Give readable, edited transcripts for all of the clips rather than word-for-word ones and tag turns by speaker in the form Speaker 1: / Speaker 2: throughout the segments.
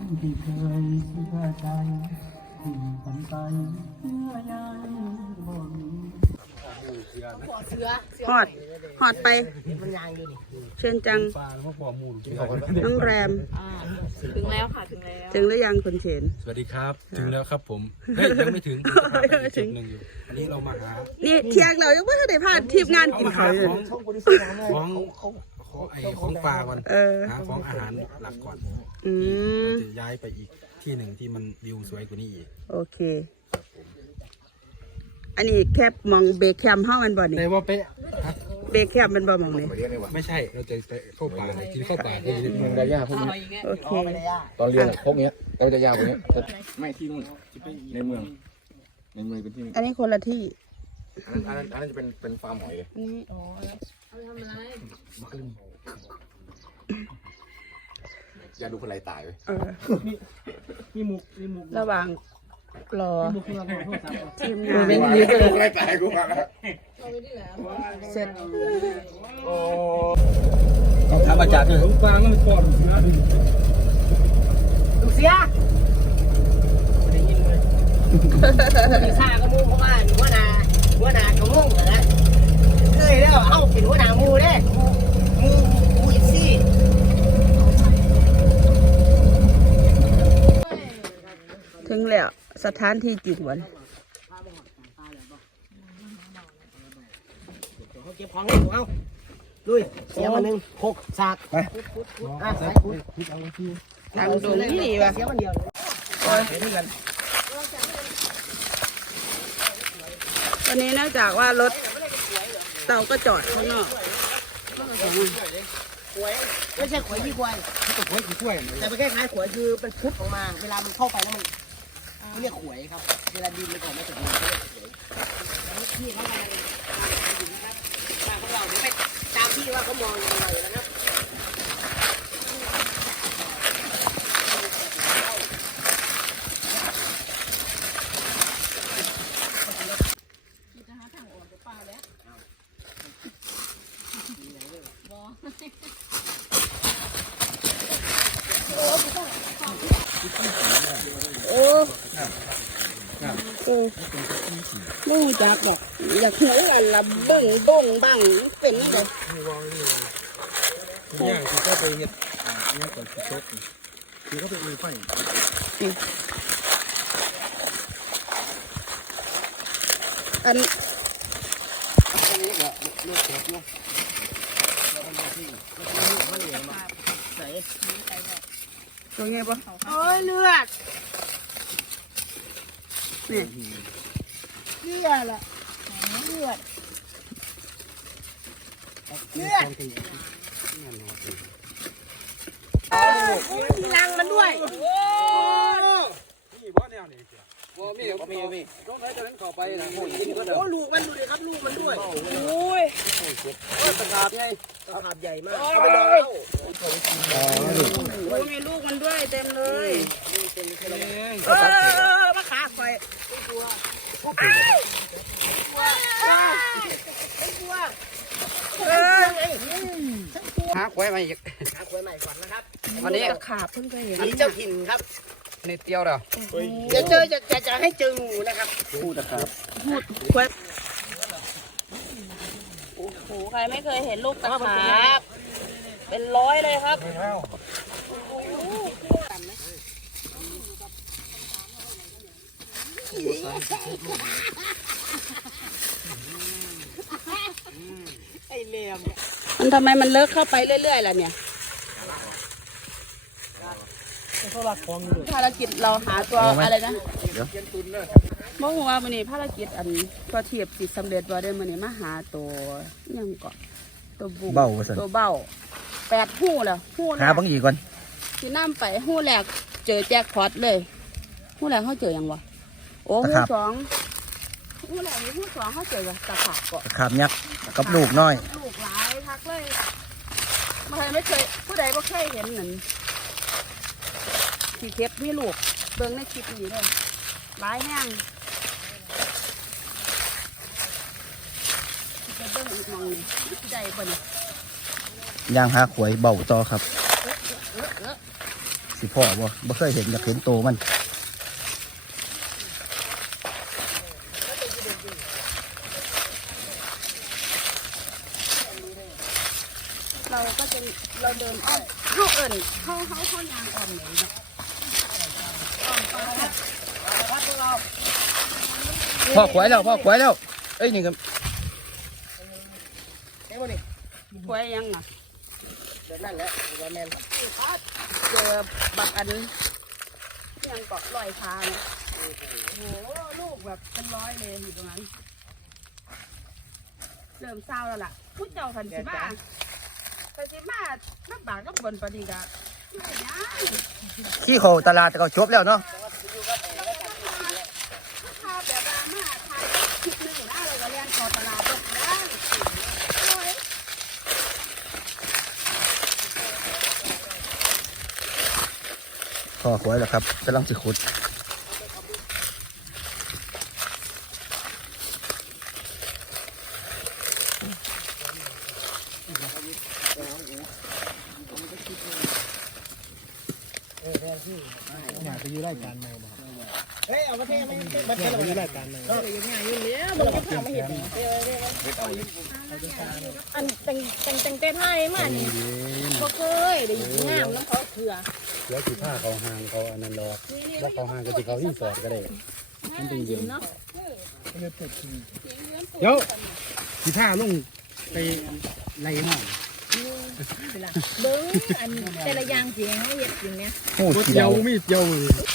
Speaker 1: ที่เคยเชื่อใจที่ฝันไปเชื่อยังบ่มี
Speaker 2: ฮอดฮอดไปเชิญจังน้องแรม
Speaker 3: ถึงแล้วค่ะถึงแล้ว
Speaker 2: ถึงหรือยังคุณเชน
Speaker 4: สวัสดีครับถึงแล้วครับผมเฮ้ยยังไม่ถึงจุดหนึ่งอยู่อันนี้เรามาหา
Speaker 2: นี่เที่ยงเรายังไม่ได้พาทีมงานกินข้าวเลย
Speaker 4: ของปลาก่อน หาของอาหารหลักก่อนเราจะย้ายไปอีกที่หนึ่งที่มันวิวสวยกว่านี้อีก
Speaker 2: โอเคอันนี้แคบมองเบคแคมห้ามันบ่นี่
Speaker 4: ในว่าเป๊ะ
Speaker 2: เบคแคมมันบ่มองนี่
Speaker 4: ไม่ใช่เราจะไปเข้าป่ากินข้าวป่าที่นี่
Speaker 5: มันจะยากพวกนี้
Speaker 2: โอเค
Speaker 5: ตอนเรียนพวกนี้เราจะยากกว่านี้ไม่ที่นู่นในเมืองเป็นที่
Speaker 2: อันนี้คนละที่
Speaker 5: อันนั้นจะเป็นฟาร์มหอยเลย
Speaker 2: อันนี้
Speaker 5: อย่าดูคนไรตายเลย
Speaker 1: มีมุก
Speaker 2: ระหว่างรอ
Speaker 1: มุกเราโทรศัพท์
Speaker 2: ทีมงาน
Speaker 5: นี่ก็คนไรตายกูมาแล้ว
Speaker 2: เสร็จ
Speaker 4: ต้องถามอาจารย์ด้วย
Speaker 1: ฟางมันก่อน
Speaker 3: ลูกเสียได้ยินเลยมีซ่าก็มุ่งเพราะว่าหัวหน้าก็มุ่งนะเคยแล้วเอ้าเป็นหัวหน้ามูเด้มูอีกสิ
Speaker 2: ถึงแล้วสถานที่จริงวัน
Speaker 3: เขาเก็บของให้ผมเอาลุยเสียมาหนึ่ง6 สากไปสายคุณ
Speaker 2: ทางดงนี่ดีว่ะ
Speaker 3: เสียมันเดียว
Speaker 2: วันนี้นอกจากว่ารถเราก็จอดข้างนอก
Speaker 3: ไม่ใช่ขวยที่ควาย
Speaker 4: ขวยกี่ถ้วย
Speaker 3: แต่เป็นแค่คล้ายขวยคือมันพุดออกมาเวลามันเข้าไปแล้วมันเรียกขวยครับเวลาดินมันออกมาจากดินเขาเรียกขวยที่เขามาอยู่นะครับมาของเราไปตามที่ว่าเขามองเราอยู่นะครับ
Speaker 2: โอ้ไม่จักหรอกอยากหูอันละเบิ่งบ้งบังเป็นไง
Speaker 4: ย่างที่ก็ไปเห็ดนี่ก่อนที่ชกคือก็ไปลุยไฟ
Speaker 2: อันตัวไงปะ
Speaker 3: โอ้ยเลือด
Speaker 2: นี่
Speaker 3: เลือดละเลือดนางมันด้วย
Speaker 4: นี่บ่แนวนี่มีต้องใช้ตัวนั้นเข้าไปนะหุ่นกินก็เด้อ
Speaker 3: โอ้ลูกมันดูดิครับลูกมันด้วย
Speaker 2: โอ้ย
Speaker 3: ตะขาบไงตะขาบใหญ่มาก
Speaker 2: โอ้ยมีลูกมันด้วยเต็มเลยมาขาไฟ
Speaker 4: หาขวยมาอีก
Speaker 3: หาขวยใหม่ก่อนนะครับ
Speaker 4: วันนี้
Speaker 2: ขาเพิ่งเคยเห็น
Speaker 3: อันนี้เจ้าถิ่นครับ
Speaker 4: ในเตียวเด้อ
Speaker 3: จะให้เจองูนะครับ
Speaker 2: พูดควยโอ้โหใครไม่เคยเห็นลูกตะขาบเป็นร้อยเลยครับ
Speaker 3: ไอ้เลม
Speaker 2: มันทำไมมันเลิกเข้าไปเรื่อยๆล่ะเนี่ยภารกิจเราหาตัวอะไรนะเมื่อวานวันนี้ภารกิจอันตัวเทียบจิตสำเร็จว่าได้มื่อนี้มาหาตัวยังก่อนตัวบุ้งตัวเบ้า8 หู้แล้วหู้แร
Speaker 5: หาก บางอีกก่อน
Speaker 2: ที่น้ำไปหู้แรกเจอแจ็คพอตเลยหู้แรกเขาเจอยังวะโอ้หู้สองหู้แรกนี่หู้2เขาเจอกับตะขาบก่อน
Speaker 5: ขาบยักษ์กับลูกน้อย
Speaker 2: ลูกหลายทักเลยไม่เคยผู้ใดไม่เคยเห็นหนึ่งขี่เก็บมีลูกเบิ่งในคลิปนี้เลยหลายแห้งจะเบิ่งอีกมองหนึ่งที่ใดบ่เนี่ย
Speaker 5: ย่างหาขวยเบาต่อครับ
Speaker 1: สิพ่อบ่เคยเห็นอยากเห็นโตมัน
Speaker 2: เราก็จะเราเดินอ้อมเข้าเอิญเข้ายางอ่อนเลยเนาะ
Speaker 1: พ่อขวายแล้วเอ้ยนี่ก็
Speaker 3: เฮ้ยวันนี้
Speaker 2: กล้วยยังอ่ะ
Speaker 3: เดินนั่นแหละว่าแมน
Speaker 2: เจอบักอันยังเกาะลอยฟ้าเนี่ยโอ้โหลูกแบบเป็นร้อยเลยอยู่ตรงนั้นเริ่มเศร้าแล้วล่ะพูดเจ้าคันสิมาลำบากก็บนปฏิกะไม่ยัง
Speaker 1: ขี้เขาตลาดก็จบแล้วเนาะ
Speaker 2: ถ้าแบบว่ามาทายคลิปหนึ่งนะเราก็เรียนขอตลาดตกได้โอ้ย
Speaker 1: พ่อขวายแล้วครับกำลังสิขุดอยากไปอยู่รายการไหนบ่
Speaker 3: เฮ้ยเอามาเทมันมาเท
Speaker 1: อยาก
Speaker 3: เรา
Speaker 1: ไปอ
Speaker 3: อยู่ ยู่
Speaker 1: รายการไหน
Speaker 3: มันก็พามาเห็น
Speaker 6: อันแต่งเต้นให้มานี่บ่เคยได้ยินงามน้ำเขาเถื่อ
Speaker 4: เดี๋ยวสิผ้าเขาหางเขาอันนั้นรอว่าเขาหางก็สิเขาที่สอดก็ได้
Speaker 6: มันเป็นยินเนาะ
Speaker 4: เดี๋ยวสิผ้าลงไปไล่ห้อง
Speaker 6: เบิ้งอันแต่ละอย่างสิให้เฮ็ดกินเนี่ย
Speaker 1: โอ้
Speaker 4: เดียวมีดเดียว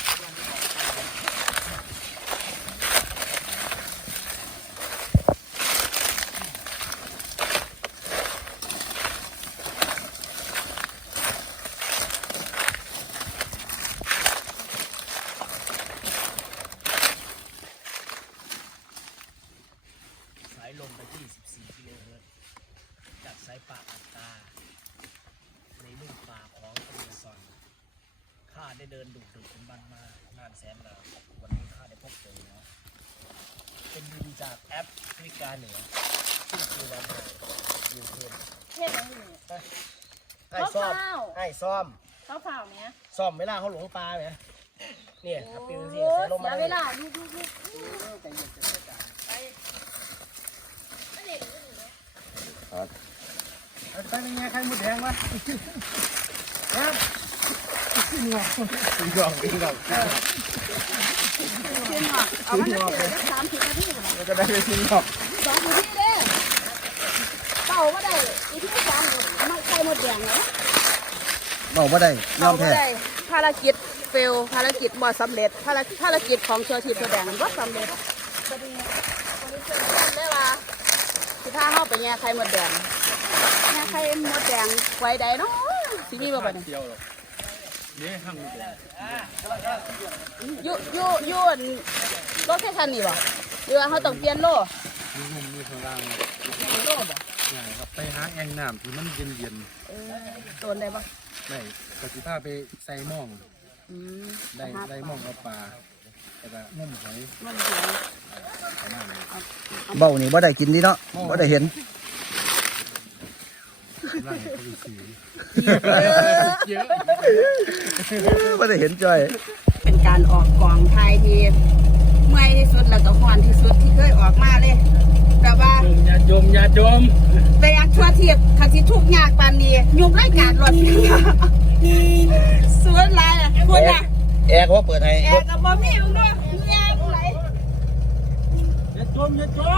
Speaker 3: สายลมไปที่14 กิโลเมตรจากสายป่าอัตตาในลุ่มป่าของอเมซอนข้าได้เดินดุดเป็นบ้านมานานแสนนานวันนี้ข้าได้พบเจอแล้วเป็นดินจากแอฟริกาเหนือซึ่งคือวันยูเครน
Speaker 6: เฮ็ดหยังอยู่
Speaker 3: ให้ซ่อมให้ซ่อม
Speaker 6: เขาเผาแหม
Speaker 3: ซ่อมเวลาเขาหลงปลาไหมเนี่ยครับปิวสิ
Speaker 6: โอ้
Speaker 3: ใส่ลม
Speaker 6: เสี
Speaker 3: มาย
Speaker 6: เวลาลูก
Speaker 3: ไปเป็นไงใครหมดแดงวะครับกินงอกกินงอก
Speaker 2: เชื่อหน่อยเอามันจะเสียได้30 นาที
Speaker 3: มันจะได้ไปกินงอก
Speaker 2: 2 นาทีเด้เป่าไม่ได้อีที่สองมันไข่หมดแดงเหรอ
Speaker 1: บอกว่าได้ยอมแพ้
Speaker 2: เป่าบ่ได้ภารกิจเฟลภารกิจบ่สำเร็จภารกิจของเชื้อทีมแสดงมันบ่สำเร็จพอดีเชื่อได้ว่าสิพาเฮาไปแย่ไข่หมดแดงแย่ไข่หมดแดงไว้ใดเนาะสิมีบ่บัดนี้
Speaker 4: เดียวหรอกนี่ห้าง
Speaker 2: อยู่อันรถแค่คันนี้บ่หรือว่าเฮาต้องเปลี่ยนโล
Speaker 4: มีข้างล่าง
Speaker 2: โลบ่
Speaker 4: ใช่ครับไปหาแอ่งน้ำที่มันเย็น
Speaker 2: โดนได้บ่
Speaker 4: ๆได้กสิผ้าไปใส่หม่อง
Speaker 2: อืม
Speaker 4: ได้หม่องเอาปลาแล้วก็งมหอย
Speaker 2: มันเสียง
Speaker 4: ประมาณนี้
Speaker 1: เบ้านี่บ่ได้กินดีเนาะบ่ได้เห็น
Speaker 4: ร่างเขาเป็นสี
Speaker 1: บ่ได้เห็นจ้อย
Speaker 2: เป็นการออกกองไทยที่เมื่อยที่สุดแล้วก็ฮ้อนที่สุดที่เคยออกมาเลยแบบว่า
Speaker 4: อย่าจม
Speaker 2: ไปอักทั่วเทียบขันที่ทุกยากปานนี้ยุบรายการรถสวนไรอ่ะคุณอ่ะ
Speaker 1: แอร์ก็ว่าเปิดให้
Speaker 2: แอร์กับบอมี่มึงด้วยแอร์มึงไหล
Speaker 4: อย่าจม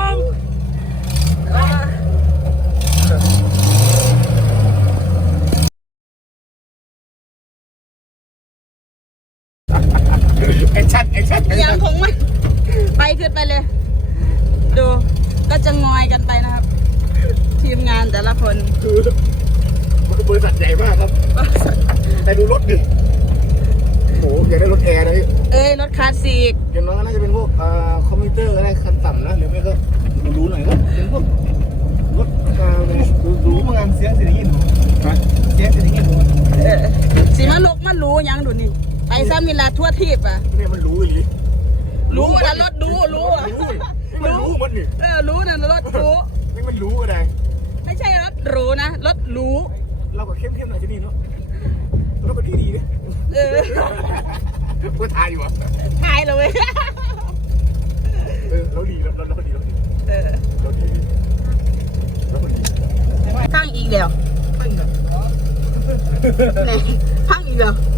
Speaker 3: แอคชั่น
Speaker 2: ยังคงไม่ไปขึ้นไปเลย ดูก็จะงอยกันไปนะครับ ทีมงานแต่ละคน
Speaker 5: มันบริษัทใหญ่มากครับแต่ดูรถดิโอ้โหอยากได้รถแอร์นะพี่
Speaker 2: เอ้ยรถคลาสสิก
Speaker 5: อย่างน้อยน่าจะเป็นพวกคอมพิวเตอร์อะไรคันต่ำนะหรือไม่ก็รู้หน่อยก็เป็นพวกรถรู้มางานเสียงเสียงยินเสียงเสียงยิน
Speaker 2: สีมันลกมันรู้ยังดูนี่ไปซ้ำนี่ละทั่วทีบอ่ะ
Speaker 5: เนี่ยมันรู้อีหลี
Speaker 2: รู้นะรถรู้อ่ะ
Speaker 5: มันรู้มันนี่
Speaker 2: รู้นะรถรู้
Speaker 5: นี่มันรู้ก็ได้
Speaker 2: ไม่ใช่รถหรูนะรถรู้
Speaker 5: เราก็เข้มหน่อยที่นี่เนาะแล้วก็ดีเนี่ยก็ทายอยู่อ่ะ
Speaker 2: ทายเลยเว้ย
Speaker 5: เราดีเราดีเราดี
Speaker 2: ข้างอีกแล้วนี่ข้างอีกแล้ว